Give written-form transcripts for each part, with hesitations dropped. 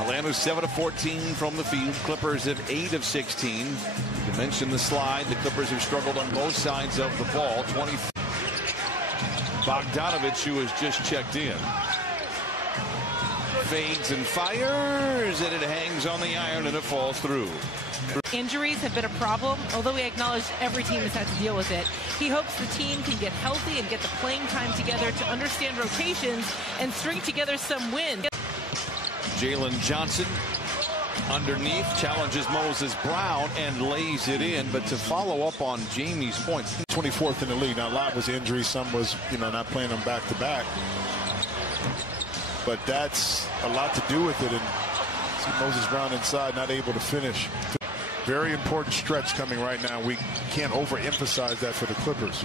Atlanta 7 of 14 from the field. Clippers have 8 of 16. You mentioned the slide. The Clippers have struggled on both sides of the ball. Bogdanovic, who has just checked in. Fades and fires, and it hangs on the iron, and it falls through. Injuries have been a problem, although we acknowledge every team has had to deal with it. He hopes the team can get healthy and get the playing time together to understand rotations and string together some wins. Jalen Johnson underneath challenges Moses Brown and lays it in, but to follow up on Jamie's point. 24th in the league. Now, a lot was injury, some was, not playing them back-to-back. But that's a lot to do with it. And see Moses Brown inside, not able to finish. Very important stretch coming right now. We can't overemphasize that for the Clippers.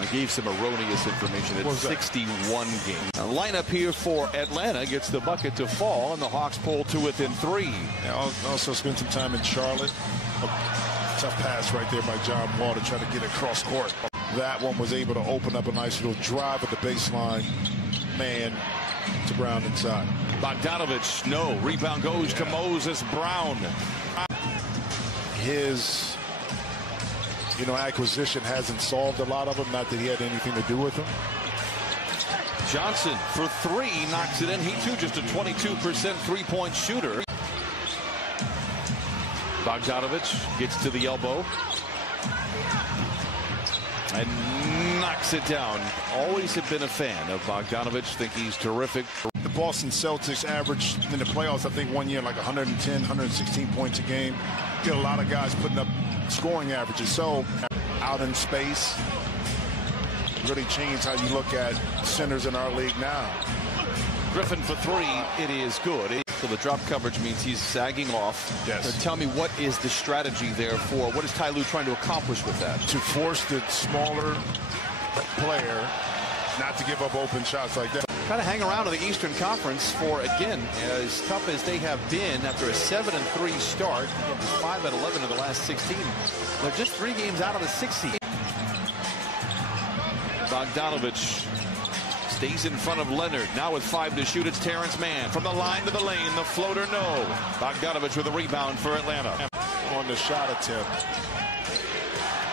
I gave some erroneous information. It's 61 games. A lineup here for Atlanta gets the bucket to fall, and the Hawks pull to within 3. Also spent some time in Charlotte. A tough pass right there by John Wall to try to get across court. That one was able to open up a nice little drive at the baseline. Man to Brown inside. Bogdanovic, no. Rebound goes to Moses Brown. His acquisition hasn't solved a lot of them. Not that he had anything to do with them. Johnson for 3 knocks it in. He too just a 22% three-point shooter. Bogdanovic gets to the elbow and knocks it down. Always have been a fan of Bogdanovic. Think he's terrific. The Boston Celtics averaged in the playoffs, I think, one year like 110, 116 points a game. Get a lot of guys putting up scoring averages. So out in space really changed how you look at centers in our league now. Griffin for 3. It is good. So the drop coverage means he's sagging off. Yes. So tell me, what is the strategy there for? What is Ty Lue trying to accomplish with that? To force the smaller player not to give up open shots like that. Kind of hang around in the Eastern Conference for, again, as tough as they have been after a 7-3 start. Just 5 out of 11 in the last 16. They're just 3 games out of the 6th seed. Bogdanovic stays in front of Leonard. Now with 5 to shoot, it's Terrence Mann. From the line to the lane, the floater, no. Bogdanovic with a rebound for Atlanta. On the shot attempt.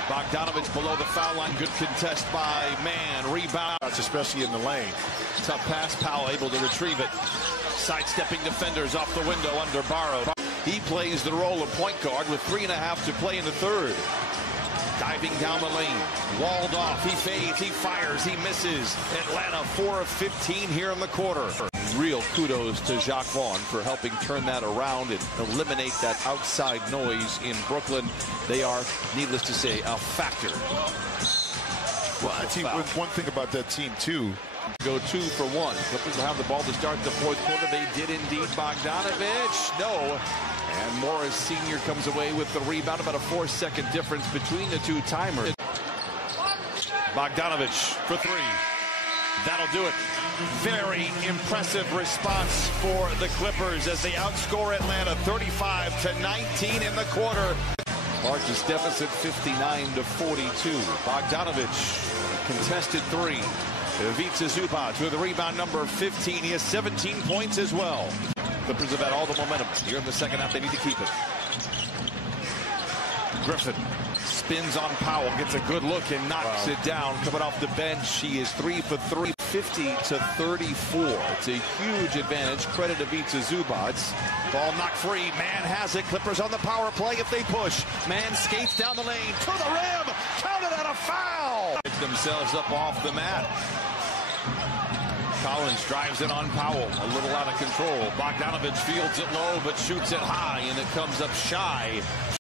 Bogdanovic below the foul line. Good contest by Mann. Rebound. Especially in the lane. Tough pass. Powell able to retrieve it. Sidestepping defenders off the window under Barrow. He plays the role of point guard with 3.5 to play in the third. Diving down the lane. Walled off. He fades. He fires. He misses. Atlanta 4 of 15 here in the quarter. Real kudos to Jacques Vaughn for helping turn that around and eliminate that outside noise in Brooklyn. They are, needless to say, a factor. Well, I think one thing about that team, too. Go 2 for 1. Clippers will have the ball to start the 4th quarter. They did indeed. Bogdanovic, no. And Morris Sr. comes away with the rebound. About a 4-second difference between the 2 timers. Bogdanovic for 3. That'll do it. Very impressive response for the Clippers as they outscore Atlanta 35-19 in the quarter. Largest deficit 59-42. Bogdanovic contested 3. Ivica Zubac with the rebound number 15. He has 17 points as well. Clippers have had all the momentum. Here in the second half, they need to keep it. Griffin spins on Powell, gets a good look and knocks it down. Coming off the bench, he is 3 for 3, 50-34. It's a huge advantage. Credit to Ivica Zubac. Ball knocked free. Mann has it. Clippers on the power play if they push. Mann skates down the lane to the rim. Counted out a foul. Pick themselves up off the mat. Collins drives it on Powell. A little out of control. Bogdanovic fields it low but shoots it high, and it comes up shy.